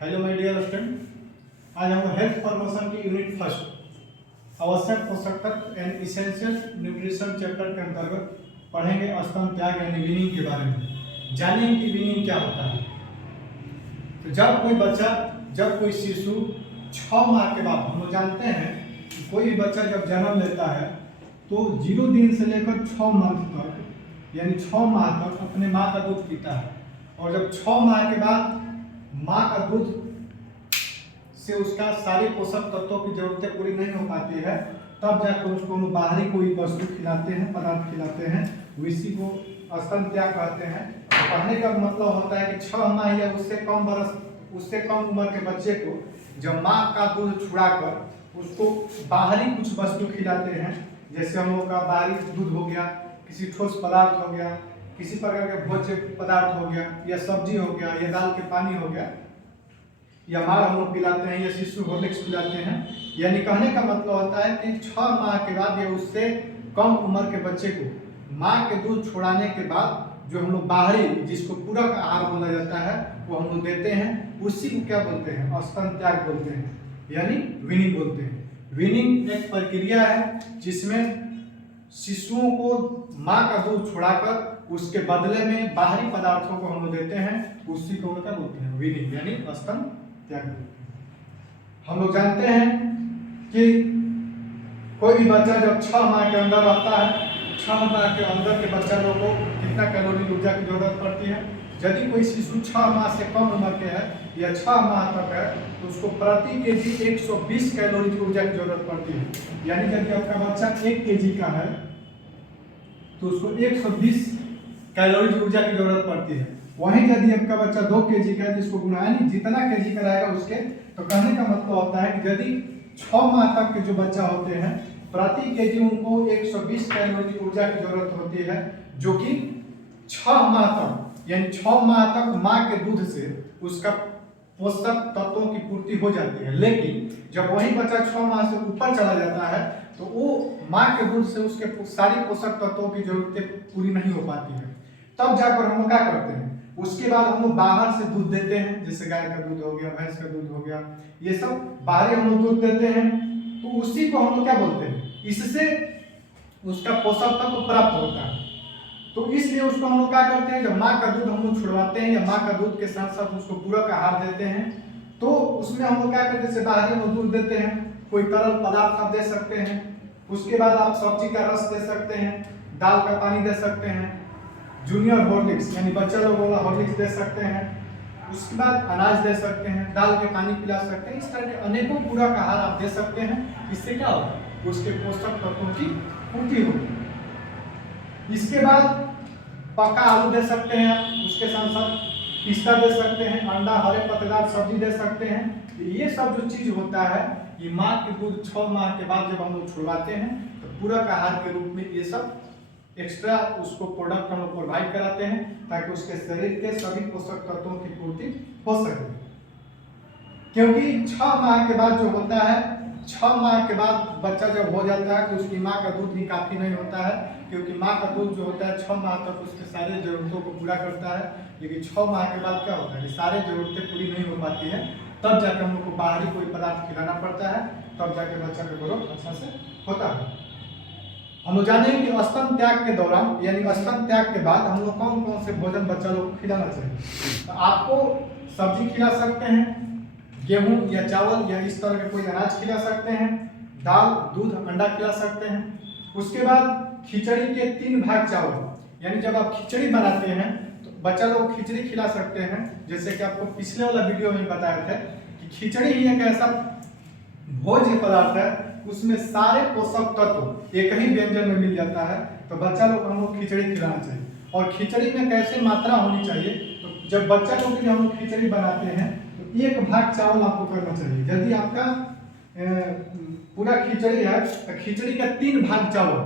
Hello my dear student, आज हम health promotion की यूनिट फर्स्ट आवश्यक पोषक तत्व एंड इसेंशियल न्यूट्रिशन चैप्टर के अंतर्गत पढ़ेंगे स्तन त्याग यानी वीनिंग के बारे में। जानेंगे कि वीनिंग क्या होता है। तो जब कोई शिशु 6 माह के बाद, हम लोग जानते हैं कि कोई भी बच्चा जब जन्म लेता है तो 0 दिन से लेकर 6 मंथ तक यानी 6 माह तक अपने माँ का दूध पीता है। और जब 6 माह के बाद माँ का दूध से उसका सारे पोषक तत्वों की जरूरतें पूरी नहीं हो पाती है, तब जाकर उसको बाहरी कोई वस्तु खिलाते हैं, पदार्थ खिलाते हैं, इसी को स्तन त्याग कहते हैं। तो कहने का मतलब होता है कि 6 माह या उससे कम उम्र के बच्चे को जब माँ का दूध छुड़ाकर उसको बाहरी कुछ वस्तु खिलाते हैं, जैसे हम लोग का बाहरी दूध हो गया, किसी ठोस पदार्थ हो गया, किसी प्रकार के भोज्य पदार्थ हो गया, या सब्जी हो गया, या दाल के पानी हो गया, या माँ हम लोग पिलाते हैं, या शिशु हॉर्लिक्स पिलाते हैं। यानी कहने का मतलब होता है कि 6 माह के बाद या उससे कम उम्र के बच्चे को माँ के दूध छोड़ाने के बाद जो हम लोग बाहरी, जिसको पूरक आहार बोला जाता है, वो हम लोग देते हैं। उसी को क्या बोलते हैं? स्तन त्याग बोलते हैं, यानी वीनिंग बोलते हैं। वीनिंग एक प्रक्रिया है जिसमें शिशुओं को माँ का दूध छुड़ाकर उसके बदले में बाहरी पदार्थों को हम लोग देते हैं। उसी को क्या बोलते हैं? वीनिंग, यानी स्तन त्याग बोलते हैं। हम लोग जानते हैं कि कोई भी बच्चा जब 6 माह के अंदर रहता है, 6 माह के अंदर के बच्चा लोग को कितना कैलोरी ऊर्जा की जरूरत पड़ती है। यदि कोई शिशु 6 माह से कम उम्र के है या 6 माह तक है तो उसको प्रति केजी 120 कैलोरी की ऊर्जा की जरूरत पड़ती है। यानी यदि आपका बच्चा 1 केजी का है तो उसको 120 कैलोरी की ऊर्जा की जरूरत पड़ती है। वहीं यदि आपका बच्चा 2 केजी का है तो इसको गुना, यानी जितना केजी का रहेगा उसके, तो कहने का मतलब होता है कि यदि 6 माह तक के जो बच्चा होते हैं प्रति केजी उनको 120 कैलोरी की ऊर्जा की जरूरत होती है, जो कि 6 माह तक यानी 6 माह तक माँ के दूध से उसका पोषक तत्वों की पूर्ति हो जाती है। लेकिन जब वही बच्चा 6 माह से ऊपर चला जाता है तो वो माँ के दूध से उसके सारी पोषक तत्वों की जरूरतें पूरी नहीं हो पाती है। तब जाकर हम लोग क्या करते हैं? उसके बाद हम लोग बाहर से दूध देते हैं, जैसे गाय का दूध हो गया, भैंस का दूध हो गया, ये सब बाहरी हम लोग दूध देते हैं। तो उसी को हम लोग क्या बोलते हैं? इससे उसका पोषक तत्व प्राप्त होता है। तो इसलिए उसको हम लोग क्या करते हैं? जब माँ का दूध हम लोग छुड़वाते हैं या माँ का दूध के साथ साथ उसको पूरक आहार देते हैं, तो उसमें हम लोग क्या करते हैं? जैसे बाहरी हम दूध देते हैं, कोई तरल पदार्थ आप दे सकते हैं, उसके बाद आप सब्जी का रस दे सकते हैं, दाल का पानी दे सकते हैं, जूनियर हॉर्लिक्स यानी बच्चा लोग वाला हॉर्लिक्स दे सकते हैं, उसके बाद अनाज दे सकते हैं, दाल के पानी पिला सकते हैं। इस तरह के अनेकों पूरक आहार आप दे सकते हैं। इससे क्या होगा? उसके पोषक तत्वों की पूर्ति होगी। इसके बाद पका आलू दे सकते हैं, उसके साथ साथ पिस्ता दे सकते हैं, अंडा, हरे पत्तेदार सब्जी दे सकते हैं। ये सब जो चीज होता है ये माँ के दूध 6 माह के बाद जब हम लोग छुड़वाते हैं तो पूरक आहार के रूप में ये सब एक्स्ट्रा उसको प्रोडक्ट हम लोग प्रोवाइड कराते हैं, ताकि उसके शरीर के सभी पोषक तत्वों की पूर्ति हो सके। क्योंकि 6 माह के बाद जो होता है, 6 माह के बाद बच्चा जब हो जाता है तो उसकी माँ का दूध ही काफी नहीं होता है, क्योंकि माँ का दूध जो होता है 6 माह तक उसके सारे जरूरतों को पूरा करता है। लेकिन 6 माह के बाद क्या होता है कि सारे जरूरतें पूरी नहीं हो पाती है, तब जाकर हम लोग को बाहरी कोई पदार्थ खिलाना पड़ता है, तब जाकर बच्चा का ग्रोथ अच्छा से होता है। हम लोग जानेंगे कि स्तन त्याग के दौरान यानी स्तन त्याग के बाद हम लोग कौन कौन से भोजन बच्चा लोग को खिलाना चाहिए। तो आपको सब्जी खिला सकते हैं, गेहूं या चावल या इस तरह के कोई अनाज खिला सकते हैं, दाल, दूध, अंडा खिला सकते हैं। उसके बाद खिचड़ी के 3 भाग चावल, यानी जब आप खिचड़ी बनाते हैं तो बच्चा लोग खिचड़ी खिला सकते हैं। जैसे कि आपको पिछले वाला वीडियो में बताया था कि खिचड़ी ही एक ऐसा भोज्य पदार्थ है उसमें सारे पोषक तत्व एक ही व्यंजन में मिल जाता है। तो बच्चा लोग हम लोग खिचड़ी खिलाना चाहिए। और खिचड़ी में कैसे मात्रा होनी चाहिए? तो जब बच्चा लोग के लिए हम लोग खिचड़ी बनाते हैं तो 1 भाग चावल आपको करना चाहिए। यदि आपका पूरा खिचड़ी है तो खिचड़ी का 3 भाग चावल,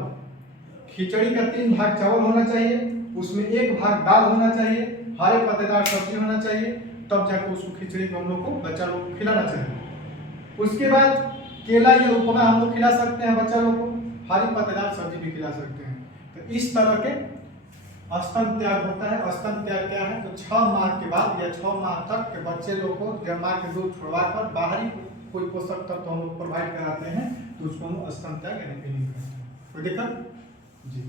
खिचड़ी का 3 भाग चावल होना चाहिए, उसमें 1 भाग दाल होना चाहिए, हरे पत्तेदार सब्जी होना चाहिए, तब जाकर उसको खिचड़ी को हम लोग को बच्चा लोग को खिलाना चाहिए। उसके बाद केला या उपमा हम लोग खिला सकते हैं बच्चा लोग को, हरी पत्तेदार सब्जी भी खिला सकते हैं। तो इस तरह के स्तन त्याग होता है। स्तन त्याग क्या है? तो 6 माह के बाद या 6 माह तक के बच्चे लोग को जब माँ के दूध छुड़वा कर बाहरी कोई पोषक तत्व हम लोग प्रोवाइड कराते हैं तो उसको हम स्तन त्याग यानी वीनिंग करते हैं। कोई दिक्कत जी।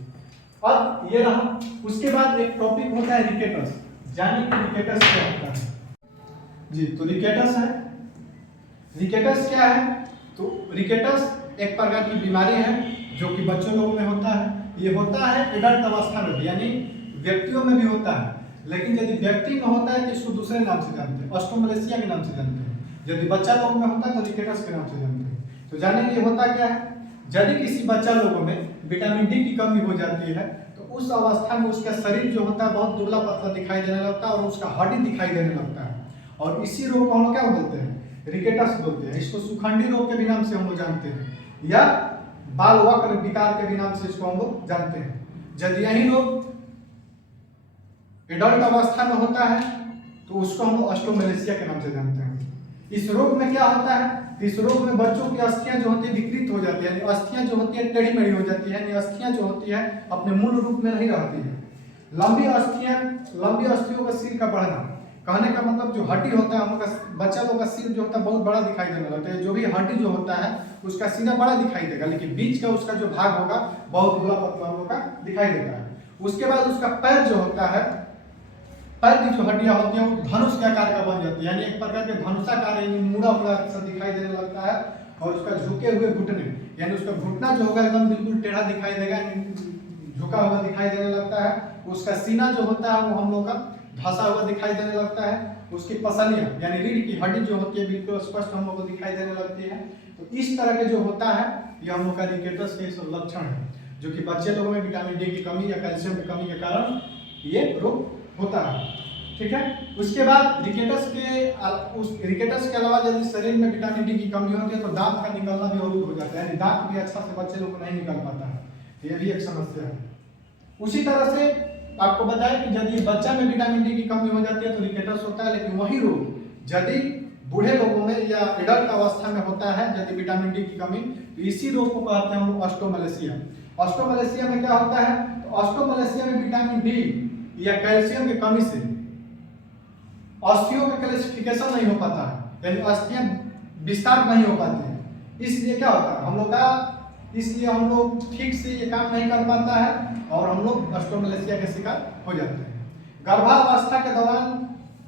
अब ये रहा, उसके बाद एक टॉपिक होता है रिकेटस। जानिए कि रिकेटस क्या होता है जी। तो रिकेटस है, रिकेटस क्या है? तो रिकेटस एक प्रकार की बीमारी है जो कि बच्चों लोगों में होता है। ये होता है एडल्ट अवस्था में भी, यानी व्यक्तियों में भी होता है, लेकिन यदि व्यक्ति में होता है तो इसको दूसरे नाम से जानते हैं, ऑस्ट्रोमलेशिया के नाम से जानते हैं। यदि बच्चा लोगों में होता है तो रिकेटस के नाम से जानते हैं। तो जानेंगे ये होता क्या है? यदि किसी बच्चा लोगों में विटामिन डी की कमी हो जाती है तो उस अवस्था में उसका शरीर जो होता है बहुत दुबला पतला दिखाई देने लगता है और उसका हड्डी दिखाई देने लगता है, और इसी रोग को हम लोग क्या बोलते हैं? रिकेटस बोलते हैं। इसको सुखंडी रोग के भी नाम से हम लोग जानते हैं, या बाल वक्र विकार के भी नाम से इसको हम लोग जानते हैं। यदि यही रोग एडल्ट अवस्था में होता है तो उसको हम लोग ऑस्ट्रोमलेशिया के नाम से जानते हैं। इस रोग में क्या होता है? इस रोग में बच्चों की अस्थियां जो होती है विकृत हो जाती है, यानी अस्थियां जो होती है टेढ़ी मेढ़ी हो जाती है, यानी अस्थियां जो होती है अपने मूल रूप में नहीं रहती है। लंबी अस्थियों का सिर का बढ़ना, कहने का मतलब जो हड्डी होता है हम लोग का बच्चा लोग का सिर जो होता है बहुत बड़ा दिखाई देने लगता है। जो भी हड्डी जो होता है उसका सीना बड़ा दिखाई देगा, लेकिन बीच का उसका जो भाग होगा बहुत बड़ा पतला हम लोग का दिखाई देता है। उसके बाद उसका पैर जो होता है, पैर की जो हड्डियां होती हैं वो धनुष के आकार का बन जाती है, यानी एक प्रकार के धनुषाकार मुड़ा हुआ सा दिखाई देने लगता है। और उसका झुके हुए घुटने, यानी उसका घुटना जो होगा एकदम बिल्कुल टेढ़ा दिखाई देगा, झुका हुआ दिखाई देने लगता है। उसका सीना जो होता है वो हम लोग का धंसा हुआ दिखाई देने लगता है। उसकी पसलियां यानी रीढ़ की हड्डी जो होती है बिल्कुल स्पष्ट हम लोग को दिखाई देने लगती है। तो इस तरह के जो होता है ये हम लोग का रिकेटस के सब लक्षण है, जो कि बच्चे लोगों में विटामिन डी की कमी या कैल्शियम की कमी के कारण ये रोग होता है। ठीक है। उसके बाद रिकेटस के अलावा यदि शरीर में विटामिन डी की कमी होती है तो दांत का निकलना भी अवरुद्ध हो जाता है, यानी दांत भी अच्छा से बच्चे लोग को नहीं निकल पाता है, ये भी एक समस्या है। उसी तरह से आपको बताया कि यदि बच्चा में विटामिन डी की कमी हो जाती है तो रिकेटस होता है, लेकिन वही रोग यदि बूढ़े लोगों में या एडल्ट अवस्था में होता है यदि विटामिन डी की कमी, तो इसी रोग को कहते हैं हम ऑस्ट्रोमलेशिया। ऑस्ट्रोमलेशिया में क्या होता है? तो ऑस्ट्रोमलेशिया में विटामिन डी या कैल्शियम की कमी से अस्थियों का क्लैसिफिकेशन नहीं हो पाता है, यानी अस्थियां विस्तार नहीं हो पाती है। इसलिए क्या होता है हम लोग का, इसलिए हम लोग ठीक से ये काम नहीं कर पाता है और हम लोग ऑस्ट्रोमलेशिया के शिकार हो जाते हैं। गर्भावस्था के दौरान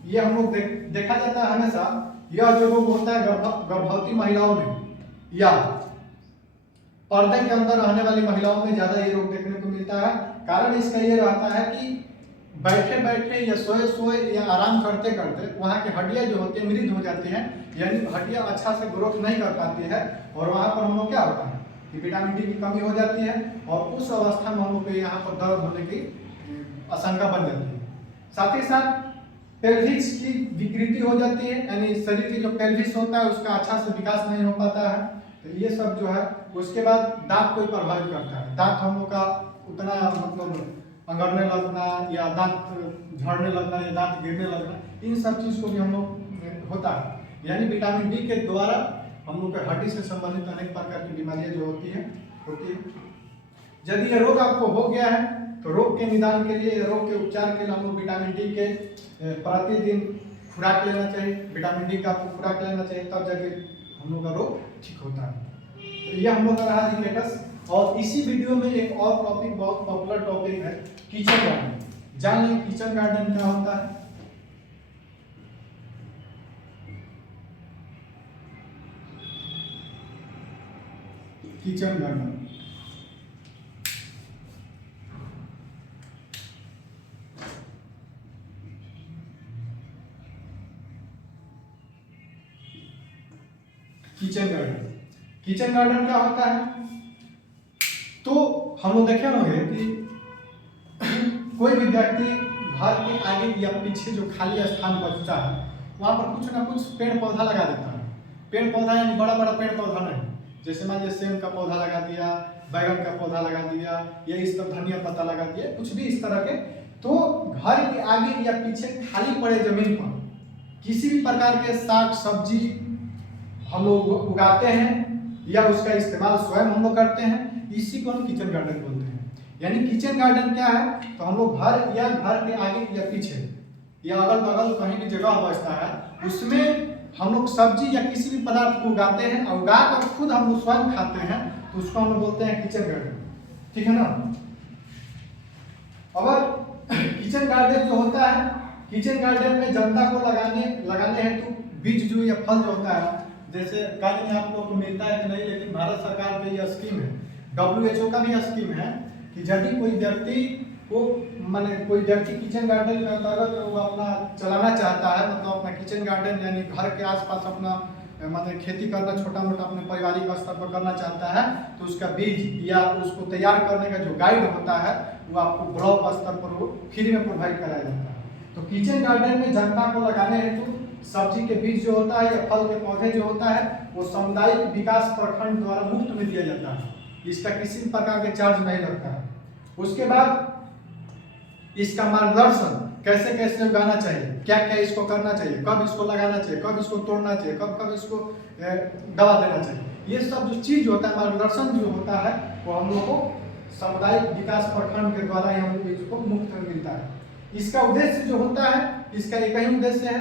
ये हम लोग देखा जाता है हमेशा, यह जो रोग होता है गर्भवती महिलाओं में या पर्दे के अंदर रहने वाली महिलाओं में ज्यादा ये रोग देखने को मिलता है। कारण इसका ये रहता है कि बैठे बैठे या सोए सोए या आराम करते करते वहाँ की हड्डियां जो होती है मृत हो जाती हैं, यानी हड्डियां अच्छा से ग्रोथ नहीं कर पाती है, और वहाँ पर हम लोग क्या होता है कि विटामिन डी की कमी हो जाती है, और उस अवस्था में हम लोग के यहाँ पर दर्द होने की आशंका बन जाती है। साथ ही साथ पेल्विस की विकृति हो जाती है, यानी शरीर की जो पेल्विस होता है उसका अच्छा से विकास नहीं हो पाता है। तो ये सब जो है, उसके बाद दांत कोई प्रभावित करता है, दांत हम लोग का उतना मतलब अंगड़ने लगना या दांत झड़ने लगना या दांत गिरने लगना, इन सब चीज को भी हम लोग होता है। यानी विटामिन डी के द्वारा हम लोग के हड्डी से संबंधित अनेक प्रकार की बीमारियां जो होती है। यदि ये रोग आपको हो गया है तो रोग के निदान के लिए, रोग के उपचार के लिए हम लोग विटामिन डी के प्रतिदिन खुराक लेना चाहिए, विटामिन डी का आपको खुराक लेना चाहिए, तब जाके हम लोग का रोग ठीक होता है। तो ये हम लोग का रहा रिकेटस। और इसी वीडियो में एक और टॉपिक, बहुत पॉपुलर टॉपिक है किचन गार्डन। जान लें किचन गार्डन क्या होता है। किचन गार्डन किचन गार्डन क्या होता है? तो हम लोग देखे होंगे कि कोई भी व्यक्ति घर के आगे या पीछे जो खाली स्थान बचता है वहाँ पर कुछ ना कुछ पेड़ पौधा लगा देता है। पेड़ पौधा यानी बड़ा बड़ा पेड़ पौधा नहीं, जैसे मान लीजिए सेम का पौधा लगा दिया, बैगन का पौधा लगा दिया, या इस तरह धनिया पत्ता लगा दिया, कुछ भी इस तरह के। तो घर के आगे या पीछे खाली पड़े जमीन पर किसी भी प्रकार के साग सब्जी हम लोग उगाते हैं या उसका इस्तेमाल स्वयं हम लोग करते हैं, इसी को हम किचन गार्डन बोलते हैं। यानी किचन गार्डन क्या है, तो हम लोग घर या घर के आगे या पीछे या अगल बगल कहीं भी जगह बचता है, उसमें हम लोग सब्जी या किसी भी पदार्थ को उगाते हैं और उगा कर खुद हम लोग स्वयं खाते हैं, तो उसको हम लोग बोलते हैं किचन गार्डन। ठीक है ना। अगर किचन गार्डन जो होता है, किचन गार्डन में जनता को लगाने हेतु बीज जो या फल जो होता है, जैसे कार्य में आप लोगों को मिलता है कि नहीं, लेकिन भारत सरकार की यह स्कीम है, WHO का भी स्कीम है कि यदि कोई व्यक्ति को कोई व्यक्ति किचन गार्डन के अंतर्गत वो अपना चलाना चाहता है, मतलब अपना किचन गार्डन यानी घर के आसपास अपना मतलब खेती करना छोटा मोटा अपने पारिवारिक स्तर पर करना चाहता है, तो उसका बीज या उसको तैयार करने का जो गाइड होता है वो आपको ब्लॉक स्तर पर वो फ्री में प्रोवाइड कराया जाता है। तो किचन गार्डन में जनता को लगाने हेतु सब्जी के बीज जो होता है या फल के पौधे जो होता है वो सामुदायिक विकास प्रखंड द्वारा मुफ्त में दिया जाता है, इसका किसी भी प्रकार के चार्ज नहीं लगता है। उसके बाद इसका मार्गदर्शन कैसे कैसे उगाना चाहिए, क्या क्या इसको करना चाहिए, कब इसको लगाना चाहिए, कब इसको तोड़ना चाहिए, कब कब इसको दवा देना चाहिए, ये सब जो चीज होता है मार्गदर्शन जो होता है वो हम लोग को सामुदायिक विकास प्रखंड के द्वारा ही हम लोग इसको मुफ्त में मिलता है। इसका उद्देश्य जो होता है, इसका एक ही उद्देश्य है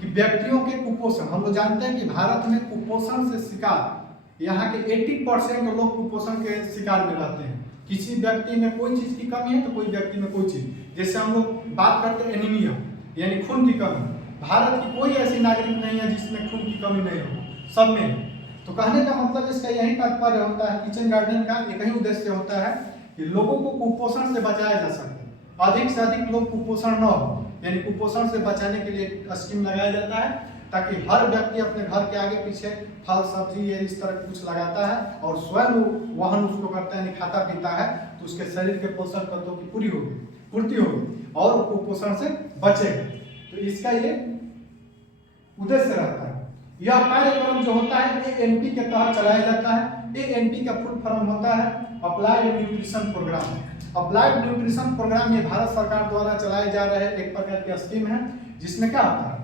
कि व्यक्तियों के कुपोषण, हम लोग जानते हैं कि भारत में कुपोषण से शिकार यहाँ के 80% लोग कुपोषण के शिकार में रहते हैं। किसी व्यक्ति में कोई चीज की कमी है तो कोई व्यक्ति में कोई चीज, जैसे हम लोग बात करते हैं एनीमिया यानी खून की कमी, भारत की कोई ऐसी नागरिक नहीं है जिसमें खून की कमी नहीं हो, सब में। तो कहने का मतलब इसका यही तात्पर्य होता है, किचन गार्डन का एक ही उद्देश्य होता है कि लोगों को कुपोषण से बचाया जा सके, अधिक से अधिक लोग कुपोषण न हो, यानी कुपोषण से बचाने के लिए स्कीम लगाया जाता है ताकि हर व्यक्ति अपने घर के आगे पीछे फल सब्जी या इस तरह कुछ लगाता है और स्वयं वहन उसको करता है, खाता पीता है, तो उसके शरीर के पोषक तत्वों की पूर्ति होगी और कुपोषण से बचेगा। तो इसका ये उद्देश्य रहता है। यह कार्यक्रम जो होता है ANP के तहत चलाया जाता है। ANP का फुल फॉर्म होता है applied nutrition programme. Applied nutrition programme ये भारत सरकार द्वारा चलाए जा रहे एक प्रकार की स्कीम है, जिसमें क्या होता है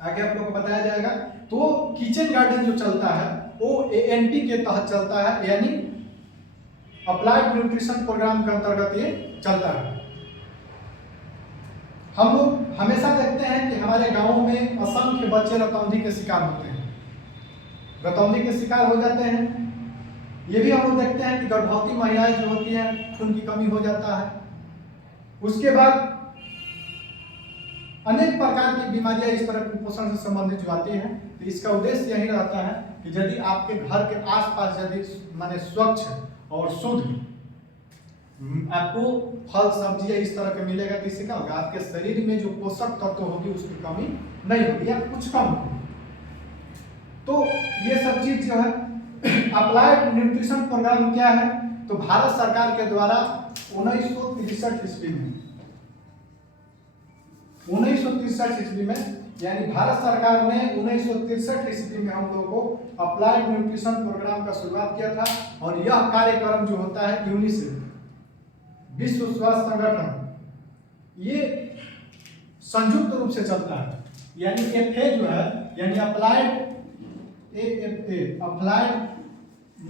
आगे आप लोगों को बताया जाएगा। तो किचन गार्डन जो चलता है वो ANP के तहत चलता है, यानी अप्लाइड न्यूट्रिशन प्रोग्राम के अंतर्गत ये चलता है। हम लोग हमेशा देखते हैं कि हमारे गांवों में असंख्य बच्चे रतौंधी के शिकार होते हैं, रतौंधी के शिकार हो जाते हैं। ये भी हम लोग देखते हैं कि गर्भवती महिलाएं जो होती हैं खून की कमी हो जाता है। उसके बाद अनेक प्रकार की बीमारियां इस तरह कुपोषण से संबंधित जो आती हैं, तो इसका उद्देश्य यही रहता है कि यदि आपके घर के आसपास यदि माने स्वच्छ और शुद्ध आपको फल सब्जी इस तरह के मिलेगा, तो इससे क्या होगा आपके शरीर में जो पोषक तत्व होगी उसकी कमी नहीं होगी या कुछ कम होगी। तो ये सब चीज जो है अप्लाइड न्यूट्रिशन प्रोग्राम क्या है, तो भारत सरकार के द्वारा 1963 ईस्वी में 1963 ईस्वी में यानी भारत सरकार ने 1963 ईस्वी में हम लोगों को अप्लाइड न्यूट्रिशन प्रोग्राम का शुरुआत किया था। और यह कार्यक्रम जो होता है यूनिसेफ विश्व स्वास्थ्य संगठन ये संयुक्त रूप से चलता है, यानी FA जो है यानी अप्लाइड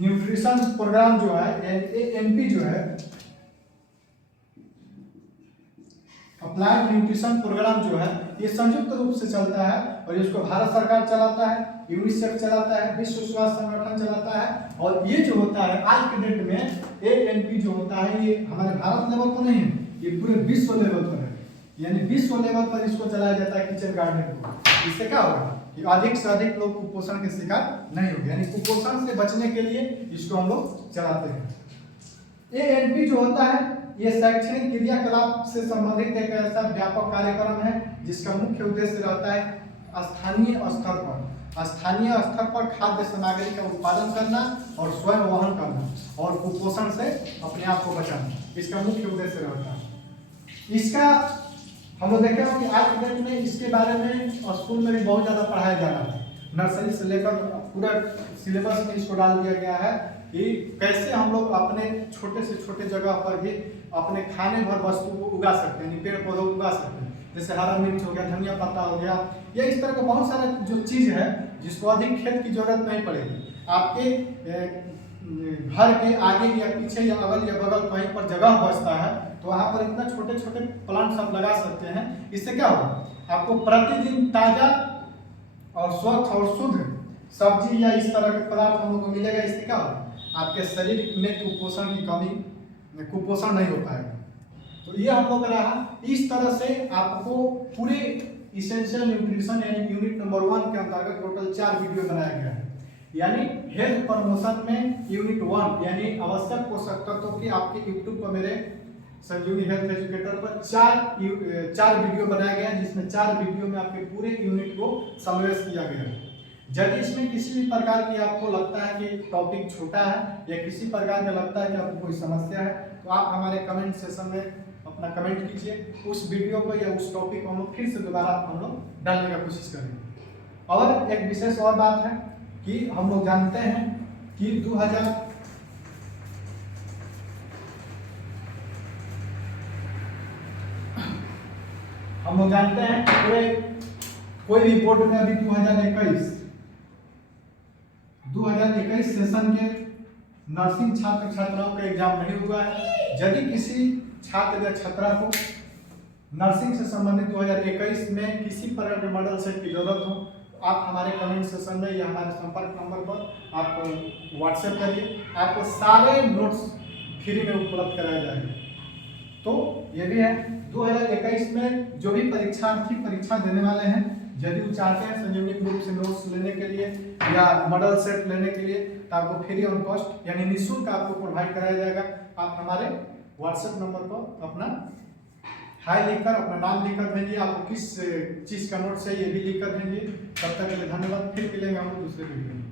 न्यूट्रिशन प्रोग्राम जो है यानी ANP जो है अप्लाइड न्यूट्रिशन प्रोग्राम जो है ये संयुक्त रूप से चलता है और इसको भारत सरकार चलाता है, यूनिसेफ चलाता है, विश्व स्वास्थ्य संगठन चलाता है। और ये जो होता है आज के डेट में ANP जो होता है ये हमारे भारत लेवल पर नहीं है, ये पूरे विश्व लेवल पर है, यानी विश्व लेवल पर इसको चलाया जाता है किचन गार्डन को। इससे क्या होगा कि अधिक से अधिक लोग कुपोषण के शिकार नहीं होंगे, यानी कुपोषण से बचने के लिए इसको हम लोग चलाते हैं। ANP जो होता है ये शैक्षणिक क्रियाकलाप से संबंधित एक ऐसा व्यापक कार्यक्रम है जिसका मुख्य उद्देश्य रहता है स्थानीय स्तर पर खाद्य सामग्री का उत्पादन करना और स्वयं वहन करना और कुपोषण से अपने आप को बचाना, इसका मुख्य उद्देश्य रहता है। इसका हम लोग देखे हो कि आज के डेट में इसके बारे में स्कूल में भी बहुत ज़्यादा पढ़ाया जा रहा है, नर्सरी से लेकर पूरा सिलेबस में इसको डाल दिया गया है कि कैसे हम लोग अपने छोटे से छोटे जगह पर भी अपने खाने भर वस्तु को उगा सकते हैं, पेड़ पौधों को उगा सकते हैं, जैसे हरा मिर्च हो गया, धनिया पत्ता हो गया, या इस तरह के बहुत सारे जो चीज़ है जिसको अधिक खेत की जरूरत नहीं पड़ेगी। आपके घर के आगे या पीछे या अगल या बगल कहीं पर जगह बचता है तो वहाँ पर इतना छोटे छोटे प्लांट्स आप लगा सकते हैं। इससे क्या होगा, आपको प्रतिदिन ताजा और स्वच्छ और शुद्ध सब्जी या इस तरह के पदार्थ हम लोग को मिलेगा। इससे क्या होगा, आपके शरीर में कुपोषण की कमी, कुपोषण नहीं हो पाएगा। तो ये हम लोग रहा, इस तरह से आपको पूरे इसेंशियल न्यूट्रिशन यानी यूनिट नंबर 1 के अंतर्गत टोटल 4 वीडियो बनाया गया है। यानी हेल्थ प्रमोशन में यूनिट 1 यानी आवश्यक पोषक तत्वों की आपके यूट्यूब पर मेरे संजीवनी हेल्थ एजुकेटर पर 4 वीडियो बनाया गया है, जिसमें 4 वीडियो में आपके पूरे यूनिट को समावेश किया गया है। यदि इसमें किसी भी प्रकार की आपको लगता है कि टॉपिक छोटा है या किसी प्रकार का लगता है कि आपको कोई समस्या है तो आप हमारे कमेंट सेशन में अपना कमेंट कीजिए, उस वीडियो को या उस टॉपिक को हम लोग फिर से दोबारा हम लोग डालने का कोशिश करेंगे। और एक विशेष और बात है कि हम लोग जानते हैं कि 2000 हम लोग जानते हैं कोई भी बोर्ड में अभी 2021 सेशन के नर्सिंग छात्र छात्राओं का एग्जाम नहीं हुआ है। यदि किसी छात्र या छात्रा को नर्सिंग से संबंधित 2021 में किसी प्रकार के मॉडल सेट की जरूरत हो तो आप हमारे कमेंट सेशन में या हमारे संपर्क नंबर पर आप व्हाट्सएप करिए, आपको सारे नोट्स फ्री में उपलब्ध कराए जाएंगे। तो ये भी है 2021 में जो भी परीक्षार्थी परीक्षा देने वाले हैं, यदि वो चाहते हैं संजीवनी ग्रुप से नोट्स लेने के लिए या मॉडल सेट लेने के लिए तो आपको फ्री ऑन कॉस्ट यानी निःशुल्क आपको प्रोवाइड कराया जाएगा। आप हमारे व्हाट्सएप नंबर पर अपना हाई लिखकर अपना नाम लिखकर भेजिए, आपको किस चीज़ का नोट चाहिए ये भी लिखकर भेजिए। तब तक के लिए धन्यवाद, फिर मिलेंगे हम लोग दूसरे वीडियो में।